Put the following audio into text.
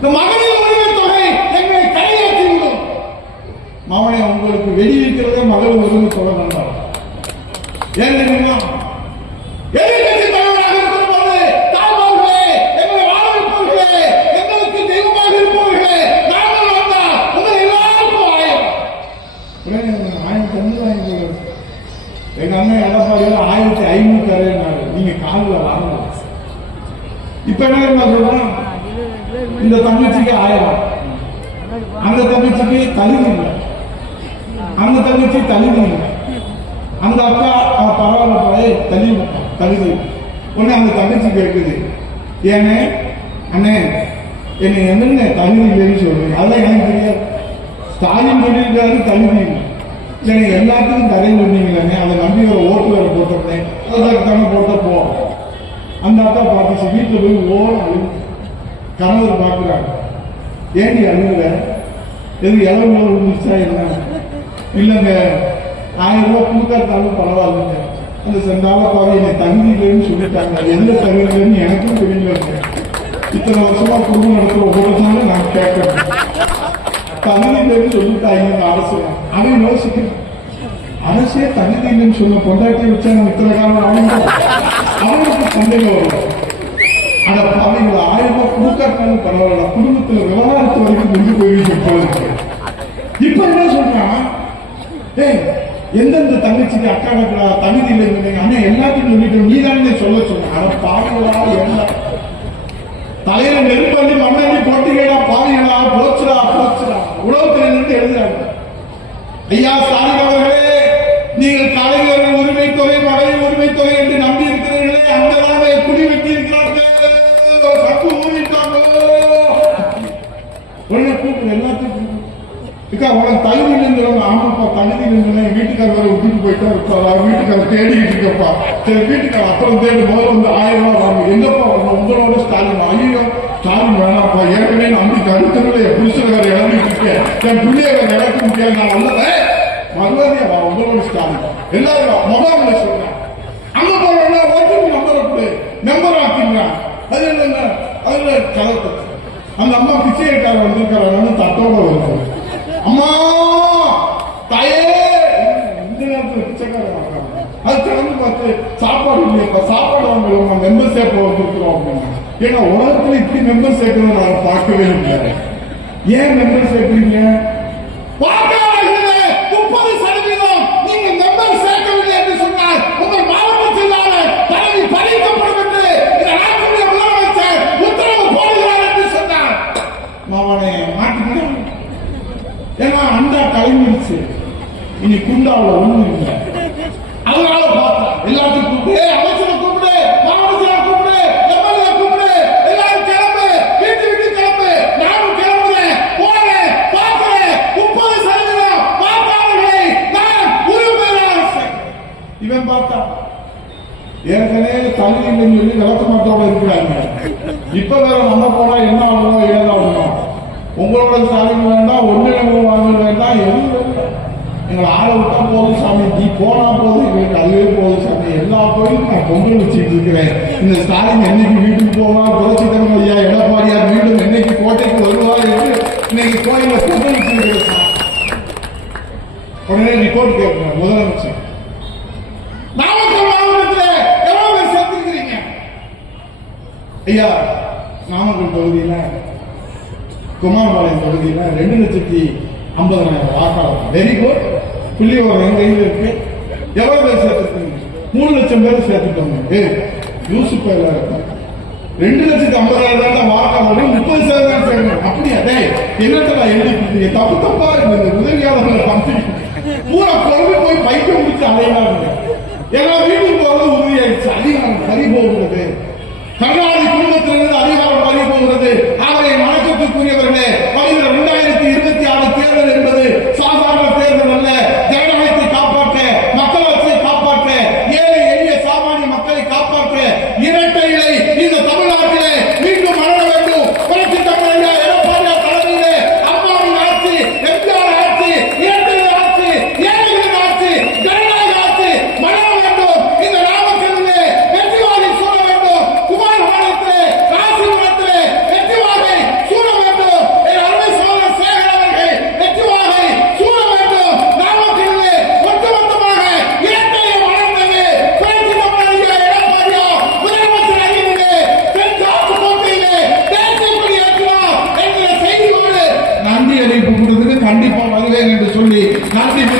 இந்த மகளிர் உரிமை தொகை எங்களை கையெழுத்தினோம். மாவனை உங்களுக்கு வெடி வைக்கிறதே மகளிர் உரிமை தொகை நண்பர். ஏன் தெரியுமா? எதிர்கட்சி தலைவராக இருக்கும்போது தாய்மார்களே, எங்களை வாழ வைப்பவர்களே, எங்களுக்கு தெய்வமாக இருப்பவர்களே, நாங்கள் வந்தால் உங்கள் எல்லாருக்கும் ஆயிரம் தந்து எங்க அண்ணன் எடப்பாடியில் 1500 தரேன்னாரு. நீங்க காலில் வாங்க. இப்ப என்ன சொல்றோம்? இந்த தங்கச்சிக்கு 1000, அந்த தங்கச்சிக்கு தகுதி இல்லை, அந்த தங்கச்சி தகுதி இல்லை, அந்த அக்கா பரவாயில்ல தகுதி. உடனே அந்த தங்கச்சி கேட்குது, ஏன்னு அண்ணே என்னை என்னென்ன தகுதி இல்லைன்னு சொல்றீங்க? அதெல்லாம் எனக்கு தெரியாது. ஸ்டாலின் சொல்லியிருக்காரு தகுதி இல்லை, எனக்கு எல்லாத்துக்கும் தரையில் சொன்னீங்களே, அதை நம்பி ஒரு ஓட்டு வேற போட்டேன், அதற்கான போட்ட போ. அந்த அக்கா பார்த்துச்சு, வீட்டில் போய் ஓட அழுகு. கணவர் பார்க்குறாங்க, ஏண்டி அழுகுற? எது இளவு விழுந்துச்சா என்ன? இல்லைங்க 1000 ரூபாய் கொடுக்காட்டாலும் பரவாயில்லைங்க, அந்த சென்றால பாவை என்னை தகுதி இல்லைன்னு சொல்லிட்டாங்க, எந்த தகுதி இல்லைன்னு எனக்கும் தெரியல. இத்தனை வருஷமா குடும்பம் நடத்துற ஒவ்வொருத்தாலும் நான் கேட்கறேன், தகுதி இல்லைன்னு சொல்லிட்டாங்க அரசு. அவன் யோசிக்கிறேன், அரசே தகுதி இல்லைன்னு சொன்ன பொண்டாட்டி வச்சா நம்ம இத்தனை காலம் அவனுக்கு சந்தேகம் வரும். ஆனா பாவைகளை 1000 ரூபாய் கொடுக்காட்டாலும் பரவாயில்ல, குடும்பத்துல விவகாரத்து வரைக்கும் கொண்டு போயிருக்கு. இப்ப என்ன சொல்றான், எந்தெந்த தங்கச்சிக்கு அக்கா தகுதி இல்லைங்க ஆனா எல்லாத்தையும் சொல்லிட்டு நீதானே சொல்ல சொன்ன. ஆனா பாவைகளா என்ன தலையில நெருப்பள்ளி மண்ணள்ளி போட்டீங்களா? பாவைகளா போச்சுடா போச்சுடா உலகத்துல இருந்து எழுதுறாங்க. ஐயா ஸ்டாலின் அவர்களே, நீங்கள் கலைஞர்கள் உரிமை தொகை மகளிர் உரிமை தொகை என்று நம்பி இருக்கிறீர்களே, அந்த நாளை குடி வெட்டி இருக்கிறார்கள், கப்பு ஊறிட்டாங்க. உடனே கூப்பிடு எல்லாத்தையும் உனக்கு தகுதி இல்லைன்னு. ஆமாப்பா தகுதி இல்லைன்னு வீட்டுக்கார வர விட்டுட்டு போயிட்டா இருப்பாரா? வீட்டுக்கார தேடிக்கிட்டு இருக்கப்பா. சரி வீட்டுக்கார அப்புறம் தேடி முதல்ல வந்து 1000 ரூபாய் வாங்க. எங்கப்பா வரணும்? உங்களோட ஸ்டாலின். ஐயோ ஸ்டாலின் வேணாப்பா, ஏற்கனவே நான் கருத்துல என் புருஷன் வேற இழந்துட்டு இருக்கேன், என் பிள்ளைய வேற இழக்க முடியாது, நான் வந்தேன் மறுபடியா உங்களோட ஸ்டாலின். எல்லாரும் மொபைல்ல சொல்றேன், அங்க போறோம்னா ஓடிபி நம்பரை கொடு, நம்பர் ஆக்கிங்க. அது என்ன? அதுல கலத்து அந்த அம்மா பிச்சைக்கார வந்திருக்காரு, தட்டோட வருது. அம்மா தாயே, இந்த நேரத்தில் பிச்சைக்காரன் அது கிளம்பி பார்த்து சாப்பாடு இல்லையா, சாப்பாடு வாங்க மெம்பர் சேர்ப்ப வந்துருக்கிறோம் அப்படின்னா. ஏன்னா உலகத்துல இப்படி மெம்பர் சேர்க்கணும் நான் பார்க்கவே இல்லை. ஏன் மெம்பர் சேர்க்கிறீங்க? 30% நீங்க மெம்பர் சேர்க்கவில்லை என்று சொன்னால் உங்கள் மாவட்ட செயலாளர் பதவி பறிக்கப்படும் என்று இந்த நாட்டுடைய முதலமைச்சர் உத்தரவு போடுகிறார் என்று சொன்னார். மாவனை மாட்டிக்கிறேன். ஏன்னா அண்டா கலைஞ்சிருச்சு, இனி குண்டாவில் ஒண்ணு இல்லை. அதனால பார்த்தா எல்லாத்தையும் கூப்பிடு, அமைச்சரை கூப்பிடு, மாவட்ட கூப்பிடு, எம்எல்ஏ கூப்பிடு, எல்லாரும் கிளம்பு, வீட்டு விட்டு கிளம்பு. நானும் கிளம்புறேன், போறேன், பார்க்கிறேன். 30% வாக்காளர்களை நான் உரிமையாளர். இவன் பார்த்தா ஏற்கனவே தகுதி இல்லைன்னு சொல்லி விளக்க மாட்டோட இருக்கிறாங்க. இப்ப வேற நம்ம போனா என்ன ஆகணும் ஏதாகணும்? உங்களோட சாதனை வேண்டாம், ஒன்னு வாங்க வேண்டாம், எதுவும் வேண்டாம். எங்களை ஆள விட்டா போதும் சாமி, நீ போனா போதும், எங்களுக்கு அதுவே போதும் சாமி. எல்லா கோயிலும் நான் பொங்கல் வச்சுட்டு இருக்கிறேன். இந்த ஸ்டாலின் என்னைக்கு வீட்டுக்கு போவான், புரட்சித்தலைவர் ஐயா எடப்பாடியார் மீண்டும் என்னைக்கு கோட்டைக்கு வருவார் என்று இன்னைக்கு கோயில பொங்கல் வச்சிருக்கிறேன். உடனே ரிப்போர்ட் கேட்கிறேன் முதலமைச்சர், நாமக்கல் மாவட்டத்தில் எவ்வளவு பேர் சேர்த்திருக்கிறீங்க? ஐயா நாமக்கல் தொகுதியில குமாரபாளையம் தொகுதியில 2,50,000 வாக்காளர். Very good. புள்ளியோர் எங்க கையில் இருக்கு. எவ்வளவு பேர் சேர்த்துருக்கீங்க? 3 லட்சம் பேர் சேர்த்துட்டோங்க. யூசுப் 2,50,000 வாக்காளர் 30% சேர்க்கணும். அப்படியா? என்னத்துல எழுதி தப்பு தப்பா இருக்கு. உதவியாளர்களை பம்பி பூரா குழம்பு போய் பைக்க முடிச்சு அலையினாங்க. ஏன்னா வீட்டுக்கு போறது உறுதியாயிடுச்சு. அதிகாரம் பறி போகிறது. கருணாநிதி குடும்பத்திலிருந்து அதிகாரம் பறி போகிறது. அவரை வணக்கத்துக்குரியவர்களே, 2026 தேர்தல் என்பது சாதாரண தேர்தல் அல்ல. ஜனநாயகத்தை காப்பாற்ற, மக்களாட்சியை காப்பாற்ற, ஏழை எளிய சாமானிய மக்களை காப்பாற்ற இரட்டை இலை இந்த தமிழ்நாட்டிலே மீண்டும் வளர வேண்டும். புரட்சி தமிழக எடப்பாடியார் தலைமையிலே அம்மாவின் ஆட்சி, எம்ஜிஆர் ஆட்சி, இரட்டை ஆட்சி, ஏழைகளின் ஆட்சி, ஜனநாயக ஆட்சி வளர வேண்டும். இந்த நாமக்கல்லிலே வெற்றிவாகை சூழ வேண்டும். குமாரபாளையத்திலே, ராசிபுரத்திலே வெற்றிவாகை கார்த்திக்